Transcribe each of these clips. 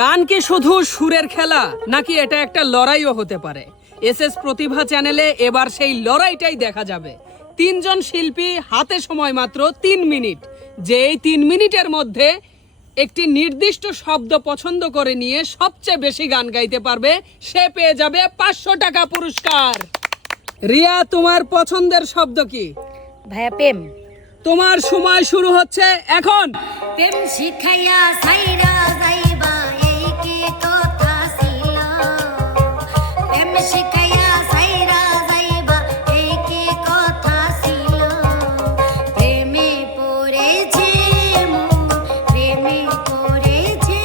গান কি শুধু সুরের খেলা নাকি এটা একটা লড়াইও হতে পারে? এসএস প্রতিভা চ্যানেলে এবার সেই লড়াইটাই দেখা যাবে। তিনজন শিল্পী, হাতে সময় মাত্র 3 মিনিট। যে এই 3 মিনিটের মধ্যে একটি নির্দিষ্ট শব্দ পছন্দ করে নিয়ে সবচেয়ে বেশি গান গাইতে পারবে, সে পেয়ে যাবে 500 টাকা পুরস্কার। রিয়া, তোমার পছন্দের শব্দ কি? ভাইয়া প্রেম। তোমার সময় শুরু হচ্ছে এখন। প্রেম শিখাইয়া সাইরা যাইবা এই কি কথা ছিল, প্রেম শিখাইয়া সাইরা যাইবা এই কি কথা ছিল, প্রেমে পড়েছে মন, প্রেমে পড়েছে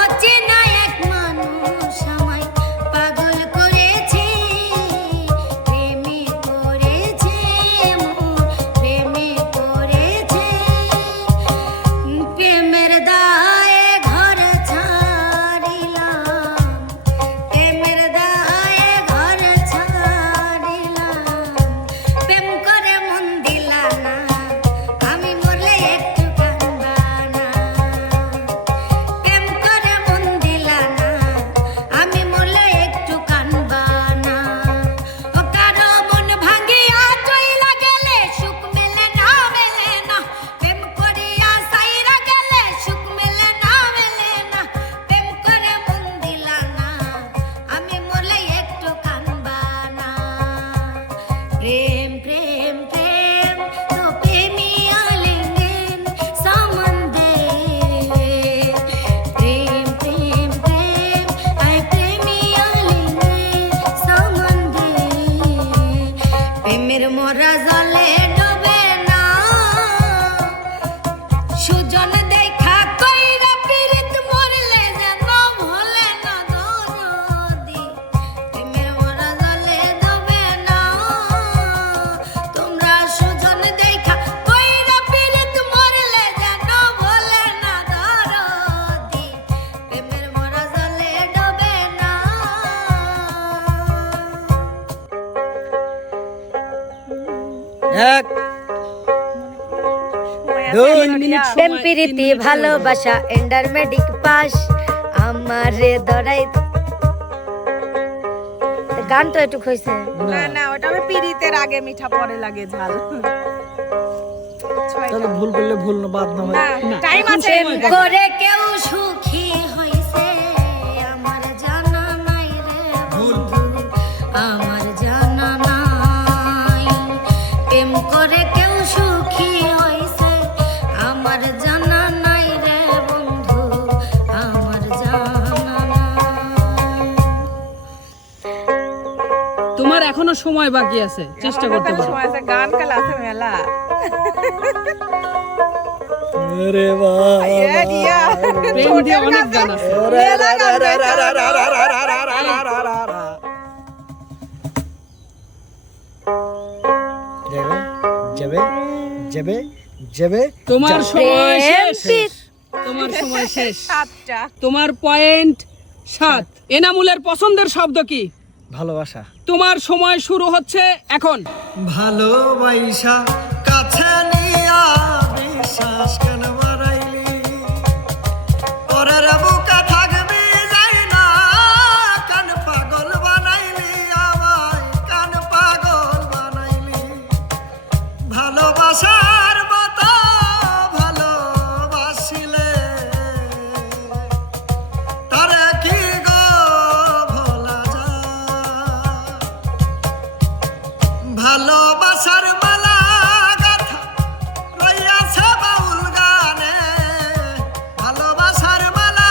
অচেনা এক মানুষ আমায় পাগল করেছে, প্রেমে পড়েছে মন, প্রেমে পড়েছে, প্রেমের দায়ে ঘর ছাড়িলাম, প্রেমের দায়ে ঘর ছাড়িলাম, প্রেম করে মন দিলা না, আমি মরলে একটু কাঁদবা না, প্রেম করে মন দিলা না, আমি মরলে একটু কাঁদবা না, ও কারো মন ভাঙিয়া চইলা গেলে সুখ মেলে না, মেলে না, প্রেম করিয়া সাইরা গেলে সুখ মেলে না, মেলে না, প্রেম করে মন দিলা না, আমি মরলে একটু কাঁদবা না, প্রেম প্রেম প্রেম তো প্রেমিয়া লেঙ্গেন সম্বন্ধে, প্রেম প্রেম প্রেম আয় প্রেমিয়া লেঙ্গেন সম্বন্ধে, প্রেমের মোরা জলে ডোবে না, সুজন দেখা কইরা পীড়িত মরলে যেন ভোলে না দরদি, প্রেমের মোরা জলে ডোবে না, তোমরা সুজন দেখা কইরা পীড়িত মরলে যেন ভোলে না দরদি, প্রেমের মোরা জলে ডোবে না। এক দুই প্রেম প্রীতি ভালোবাসা ইন্টারমিডিয়েট পাস আমারে দরাই, গান তো একটু হইছে। না না, ওটা আমি পিরিতের আগে মিঠা পরে লাগে ঝাল। তাহলে ভুল করলে ভুল না, বাদ না হয়। টাইম আছে। প্রেম করে কেউ সুখী হইছে আমার জানা নাই রে বন্ধু, আমার জানা নাই, প্রেম করে কেউ সুখী হইছে আমার জানা নাই রে বন্ধু, আমার জানা নাই। তোমার এখনো সময় বাকি আছে, চেষ্টা করতে পারো। সময় আছে, গান কাল আছে মেলা। আরে বাবা, এ রিয়া, প্রেম দিয়ে অনেক গান আছে। মেলা গান গাইছে। যাবে যাবে যাবে। তোমার সময় প্রেম শেষ, তোমার সময় শেষ। 7টা। তোমার পয়েন্ট 7। এনামুলের পছন্দের শব্দ কি? ভালোবাসা। তোমার সময় শুরু হচ্ছে এখন। ভালোবাসা কাছে নিয়া বিশ্বাস কেন বাড়াইলি, পরের বুকে থাকবি যাই না, কান পাগল বানাইলি আমায়, কান পাগল বানাইলি, ভালোবাসার মতো ভালোবাসিলে তারে কি গো ভোলা যায়, ভালোবাসার মালা গাথা রইয়াছে বাউল গানে, ভালোবাসার মালা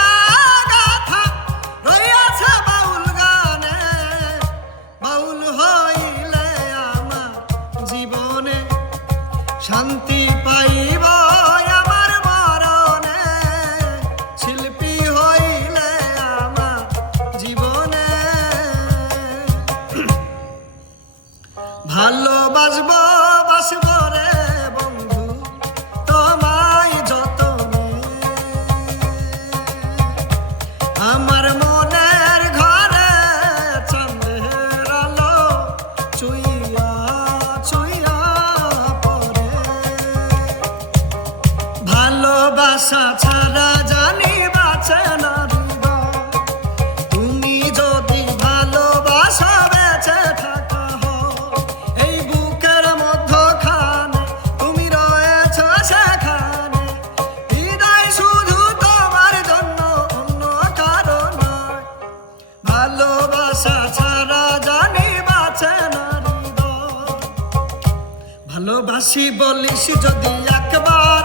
ভালোবাসি বলিস যদি একবার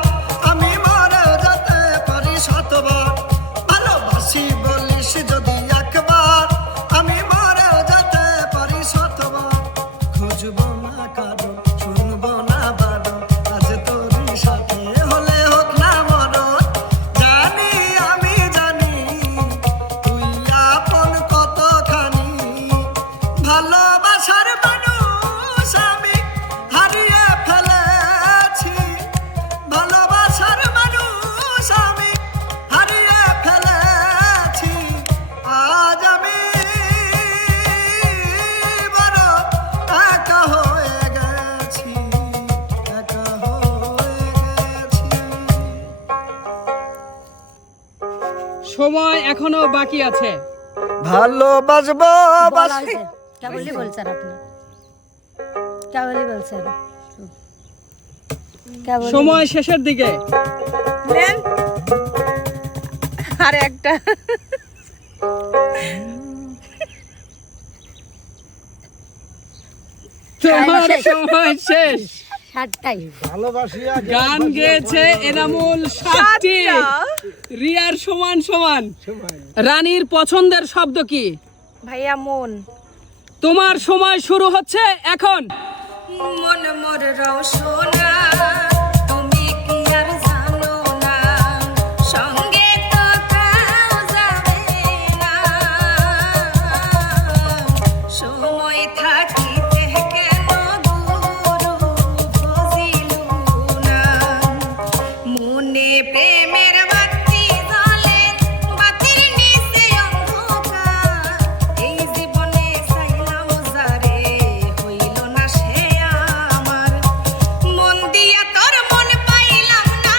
আমি মরে যেতে পারি শতবার ভালোবাসি বলিস যদি একবার আমি মরে যেতে পারি শতবার খুঁজবো না কারণ শুনবো না বারণ আজ তোর সাথে হলে হোক না মরণ জানি আমি জানি তুই আপন কতখানি ভালোবাসার মানুষ আমি হারিয়ে ফেলেছি ভালোবাসার মানুষ আমি হারিয়ে ফেলেছি আজ আমি বড় একা হয়ে গেছি একা হয়ে গেছি সময় এখনো বাকি আছে। ভালোবাসবো बोला उसे क्या बोली बोल सर आपने क्या बोली बोल सर क्या बोली সময় শেষের দিকে। নেন আর একটা তোমার সময় শেষ। 7টাই গান গেয়েছে এনামুল 7টি। রিয়ার সমান সমান। রানীর পছন্দের শব্দ কি? ভাইয়া মন। তোমার সময় শুরু হচ্ছে এখন। মন মোর রওশনা তুমি কি আর জানো না সঙ্গে তো কাউ যাবে না সময় থাকিতে কেন গুরু বুঝিলু না মনে প্রেমের বাতি জ্বলে বাতির নিচে অন্ধকার এই জীবনে চাইলাম যারে হইল না সে আমার মন দিয়া তোর মন পাইলাম না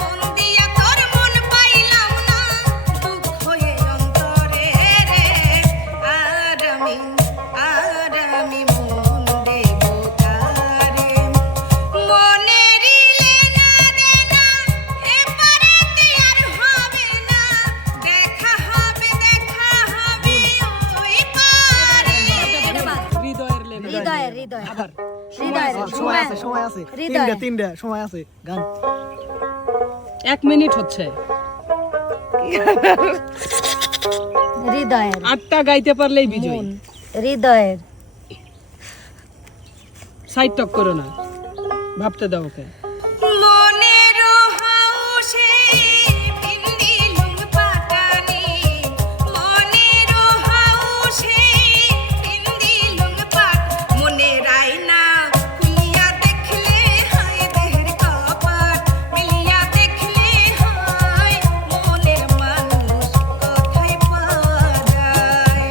মন দিয়া তোর মন পাইলাম না দুঃখ হয়ে অন্তরে রে আর আমি মন দেব কারে মনেরই লেনা দেনা এপারেতে আর হবে না দেখা হবে ওই পারে হৃদয়ের লেনা। হৃদয় হৃদয় হৃদয় সময় আছে হৃদয় তিনটা সময় আছে গান 1 মিনিট হচ্ছে। হৃদয়ের 8টা গাইতে পারলেই বিজয়। হৃদয়ের সাইড টক করো না, ভাবতে দাও ওকে। মনের হাউসে পিন্দিলুম পাটানি মনের হাউসে পিন্দিলুম পাট মনের আয়না খুলিয়া দেখলে হয় দেহের কপাট মিলিয়া দেখলে হয় মনের মানুষ কোথায় পাওয়া যায়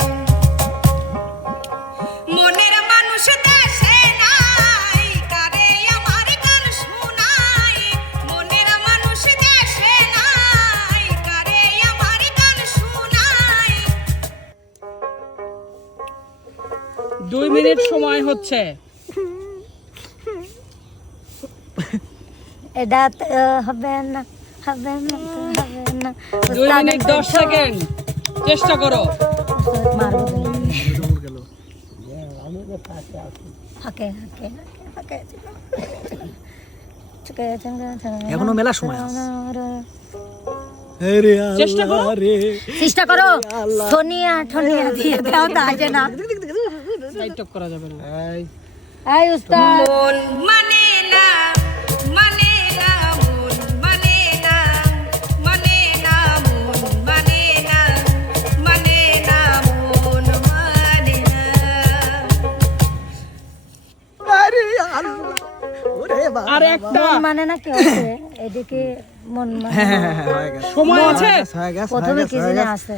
মনের মানুষ দেশে নাই কারে আমার গান শোনাই মনের মানুষ দেশে নাই কারে আমার গান শোনাই 2 মিনিট সময় হচ্ছে। এটা তো হবে না হবে না হবে না 2 মিনিট 10 সেকেন্ড। চেষ্টা করো। মারবো হাকে হাকে হাকে এখনো মেলা সময় চেষ্টা করো। চেষ্টা করো সোনিয়া ঠনিয়া দিয়ে দাও তো আজে না সাইড টক করা যাবে না। এই উস্তাদ মন মানে না মানে না মন মানে না মানে না মন মানে না মানে না মন মানে না আর একটা মন মানে না কি আছে এদিকে মন মানে সময় আছে। প্রথমে কি জিনিস আছে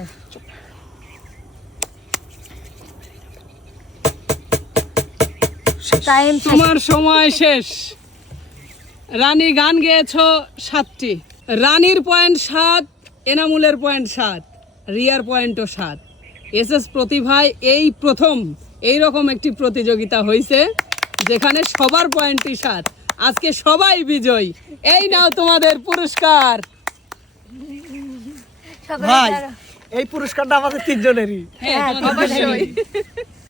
টাইম তোমার সময় শেষ। রানী গান গেয়েছো 7টি। রানীর পয়েন্ট 7, এনামুলের পয়েন্ট 7, রিয়ার পয়েন্টও 7। এসএস প্রতিভায় এই প্রথম এইরকম একটি প্রতিযোগিতা হয়েছে যেখানে সবার পয়েন্টই 7। আজকে সবাই বিজয়ী। এই নাও তোমাদের পুরস্কার। সবাই ভাই এই পুরস্কারটা আমাদের তিনজনেরই হ্যাঁ, তোমাদের অবশ্যই। তিনজনেরই।